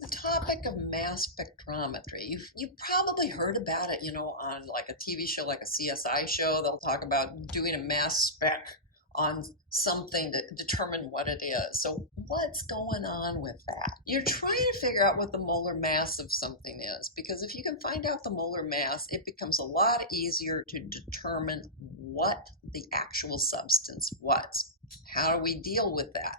The topic of mass spectrometry, you've probably heard about it, on like a TV show, like a CSI show. They'll talk about doing a mass spec on something to determine what it is. So what's going on with that? You're trying to figure out what the molar mass of something is, because if you can find out the molar mass, it becomes a lot easier to determine what the actual substance was. How do we deal with that?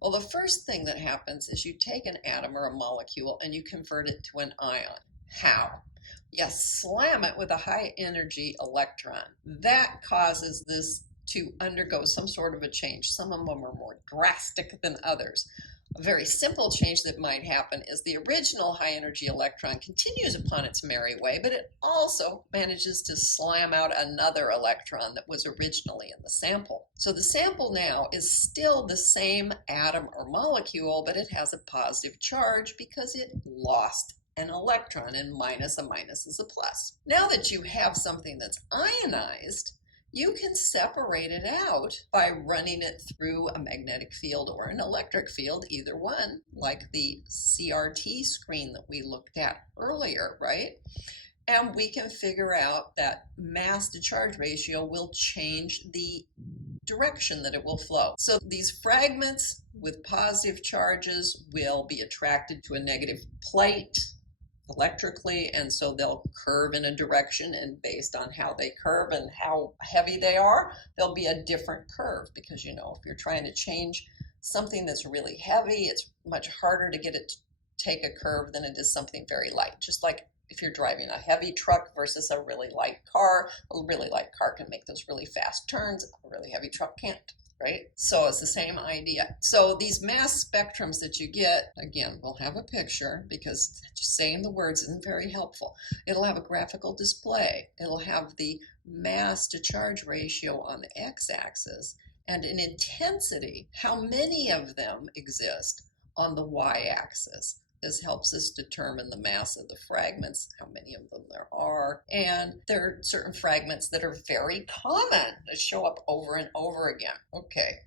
Well, the first thing that happens is you take an atom or a molecule and you convert it to an ion. How? You slam it with a high energy electron. That causes this to undergo some sort of a change. Some of them are more drastic than others. A very simple change that might happen is the original high energy electron continues upon its merry way, but it also manages to slam out another electron that was originally in the sample. So the sample now is still the same atom or molecule, but it has a positive charge because it lost an electron, and minus a minus is a plus. Now that you have something that's ionized, you can separate it out by running it through a magnetic field or an electric field, either one, like the CRT screen that we looked at earlier, right? And we can figure out that mass to charge ratio will change the direction that it will flow. So these fragments with positive charges will be attracted to a negative plate electrically, and so they'll curve in a direction, and based on how they curve and how heavy they are, there'll be a different curve, because if you're trying to change something that's really heavy, it's much harder to get it to take a curve than it is something very light. Just like if you're driving a heavy truck versus a really light car, a really light car can make those really fast turns, a really heavy truck can't. Right? So it's the same idea. So these mass spectrums that you get, again, we'll have a picture, because just saying the words isn't very helpful. It'll have a graphical display. It'll have the mass to charge ratio on the x-axis and an intensity, how many of them exist, on the y-axis. This helps us determine the mass of the fragments, how many of them there are. And there are certain fragments that are very common that show up over and over again. Okay,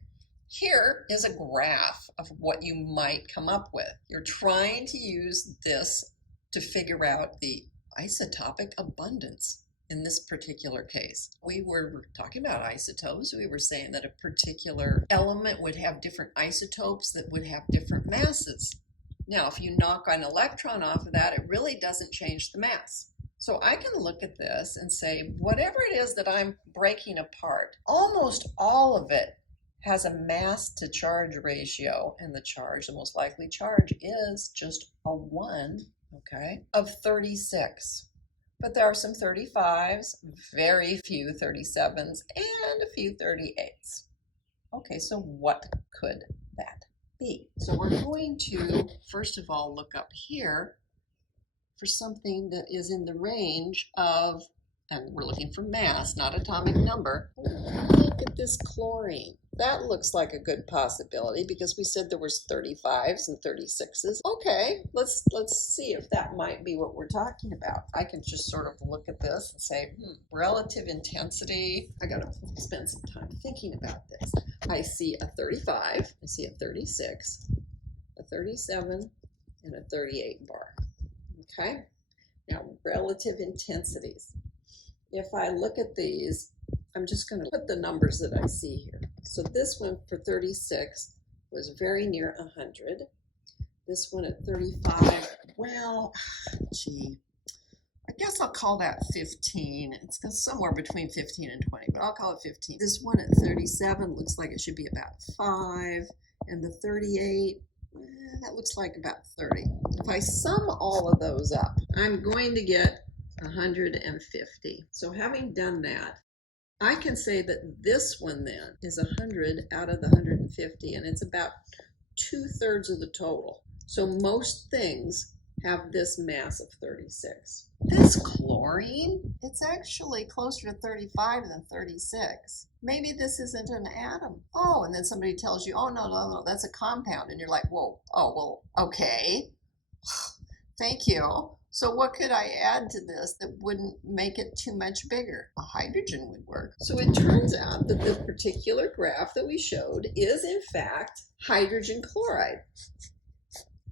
here is a graph of what you might come up with. You're trying to use this to figure out the isotopic abundance. In this particular case, we were talking about isotopes. We were saying that a particular element would have different isotopes that would have different masses. Now, if you knock an electron off of that, it really doesn't change the mass. So I can look at this and say, whatever it is that I'm breaking apart, almost all of it has a mass to charge ratio, and the most likely charge is just a 1, okay, of 36. But there are some 35s, very few 37s, and a few 38s. Okay, so what could that be? So we're going to, first of all, look up here for something that is in the range of, and we're looking for mass, not atomic number. Look at this chlorine. That looks like a good possibility, because we said there was 35s and 36s. Okay, let's see if that might be what we're talking about. I can just sort of look at this and say, relative intensity. I gotta spend some time thinking about this. I see a 35, I see a 36, a 37, and a 38 bar. Okay, now relative intensities. If I look at these, I'm just going to put the numbers that I see here. So this one for 36 was very near 100. This one at 35, well, gee, I guess I'll call that 15. It's somewhere between 15 and 20, but I'll call it 15. This one at 37 looks like it should be about 5, and the 38, that looks like about 30. If I sum all of those up, I'm going to get 150. So having done that, I can say that this one then is 100 out of the 150, and it's about 2/3 of the total. So most things have this mass of 36. This chlorine, it's actually closer to 35 than 36. Maybe this isn't an atom. Oh, and then somebody tells you, oh, no, that's a compound. And you're like, whoa, oh, well, okay. Thank you. So what could I add to this that wouldn't make it too much bigger? A hydrogen would work. So it turns out that this particular graph that we showed is in fact hydrogen chloride.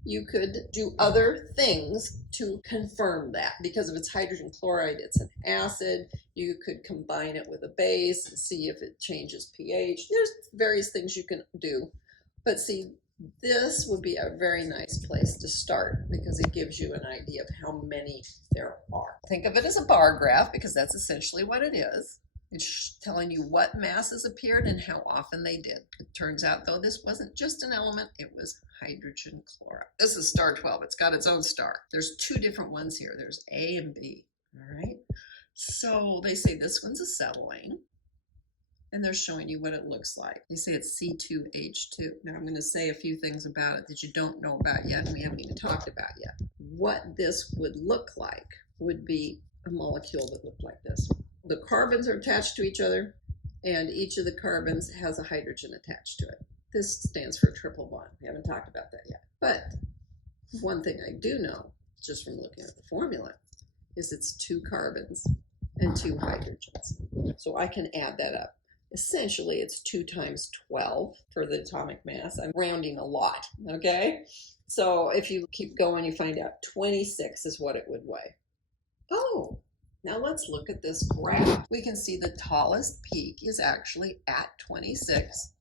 you could do other things to confirm that. Because if it's hydrogen chloride, it's an acid. You could combine it with a base and see if it changes pH. There's various things you can do. But see, this would be a very nice place to start because it gives you an idea of how many there are. Think of it as a bar graph because that's essentially what it is. It's telling you what masses appeared and how often they did. It turns out, though, this wasn't just an element, it was hydrogen chloride. This is star 12. It's got its own star. There's two different ones here. There's A and B, all right? So they say this one's acetylene, and they're showing you what it looks like. They say it's C2H2. Now I'm going to say a few things about it that you don't know about yet and we haven't even talked about yet. What this would look like would be a molecule that looked like this. The carbons are attached to each other, and each of the carbons has a hydrogen attached to it. This stands for a triple bond. We haven't talked about that yet. But one thing I do know, just from looking at the formula, is it's 2 carbons and 2 hydrogens. So I can add that up. Essentially, it's 2 times 12 for the atomic mass. I'm rounding a lot, okay? So if you keep going, you find out 26 is what it would weigh. Oh, now let's look at this graph. We can see the tallest peak is actually at 26.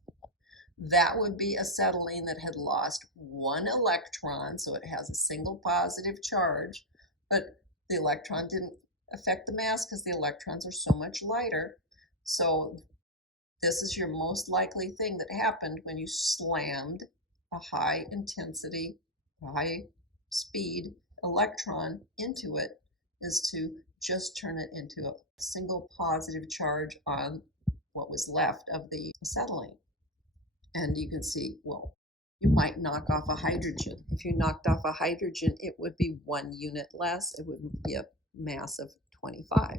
That would be acetylene that had lost 1 electron, so it has a single positive charge, but the electron didn't affect the mass because the electrons are so much lighter. So this is your most likely thing that happened when you slammed a high intensity, high speed electron into it, is to just turn it into a single positive charge on what was left of the acetylene. And you can see, well, you might knock off a hydrogen. If you knocked off a hydrogen, it would be 1 unit less. It would be a mass of 25.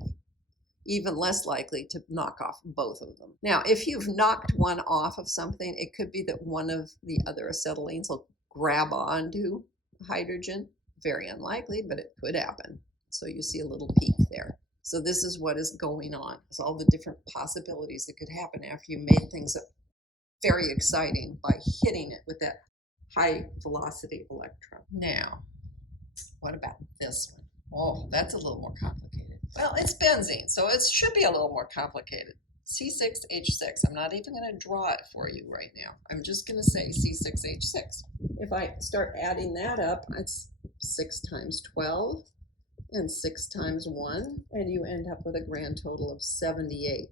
Even less likely to knock off both of them. Now, if you've knocked one off of something, it could be that one of the other acetylenes will grab onto hydrogen. Very unlikely, but it could happen. So you see a little peak there. So this is what is going on. It's all the different possibilities that could happen after you made things very exciting by hitting it with that high velocity electron. Now, what about this one? Oh, that's a little more complicated. Well, it's benzene, so it should be a little more complicated. C6H6. I'm not even going to draw it for you right now. I'm just going to say C6H6. If I start adding that up, it's 6 times 12 and 6 times 1, and you end up with a grand total of 78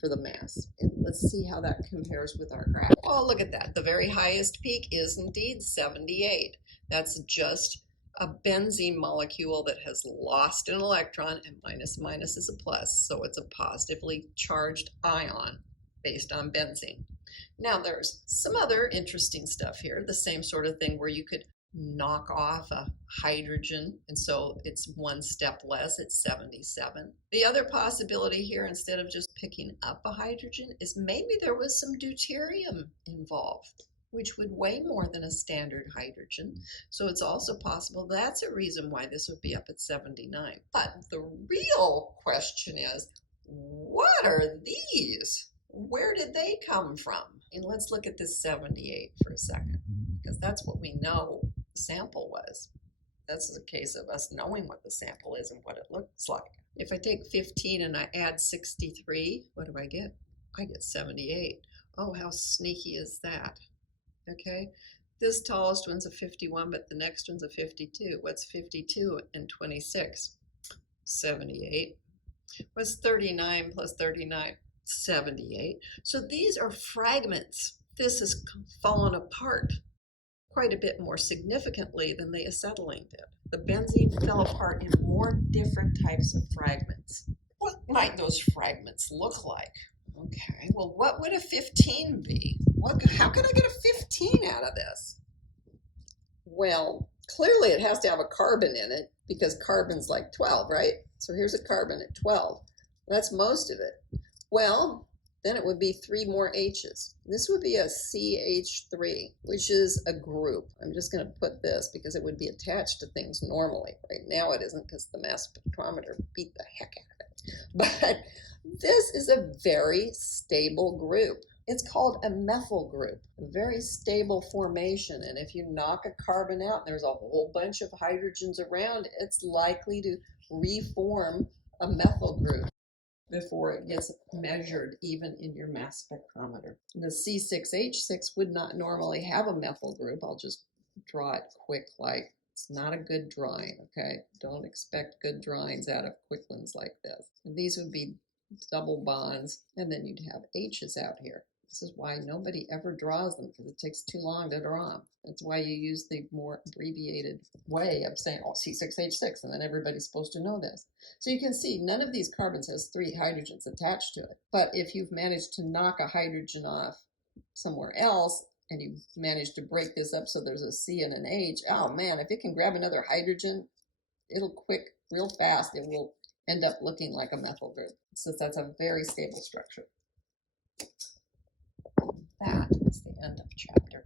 for the mass. And let's see how that compares with our graph. Oh, look at that. The very highest peak is indeed 78. That's just a benzene molecule that has lost an electron, and minus minus is a plus, so it's a positively charged ion based on benzene. Now there's some other interesting stuff here, the same sort of thing where you could knock off a hydrogen, and so it's 1 step less, it's 77. The other possibility here, instead of just picking up a hydrogen, is maybe there was some deuterium involved, which would weigh more than a standard hydrogen. So it's also possible that's a reason why this would be up at 79. But the real question is, what are these? Where did they come from? And let's look at this 78 for a second, because that's what we know the sample was. That's a case of us knowing what the sample is and what it looks like. If I take 15 and I add 63, what do I get? I get 78. Oh, how sneaky is that? Okay, this tallest one's a 51, but the next one's a 52. What's 52 and 26? 78. What's 39 plus 39? 78. So these are fragments. This has fallen apart quite a bit more significantly than the acetylene did. The benzene fell apart in more different types of fragments. What might those fragments look like? Okay, well, what would a 15 be? How can I get a 15 out of this? Well, clearly it has to have a carbon in it because carbon's like 12, right? So here's a carbon at 12. That's most of it. Well, then it would be 3 more H's. This would be a CH3, which is a group. I'm just going to put this because it would be attached to things normally. Right now it isn't because the mass spectrometer beat the heck out of it. But this is a very stable group. It's called a methyl group, a very stable formation. And if you knock a carbon out and there's a whole bunch of hydrogens around, it's likely to reform a methyl group before it gets measured even in your mass spectrometer. The C6H6 would not normally have a methyl group. I'll just draw it quick like. It's not a good drawing, okay? Don't expect good drawings out of quick ones like this. And these would be double bonds, and then you'd have H's out here. This is why nobody ever draws them, because it takes too long to draw them. That's why you use the more abbreviated way of saying, oh, C6H6, and then everybody's supposed to know this. So you can see none of these carbons has 3 hydrogens attached to it. But if you've managed to knock a hydrogen off somewhere else, and you've managed to break this up so there's a C and an H, oh man, if it can grab another hydrogen, it'll quick, real fast, it will end up looking like a methyl group. So that's a very stable structure. That is the end of chapter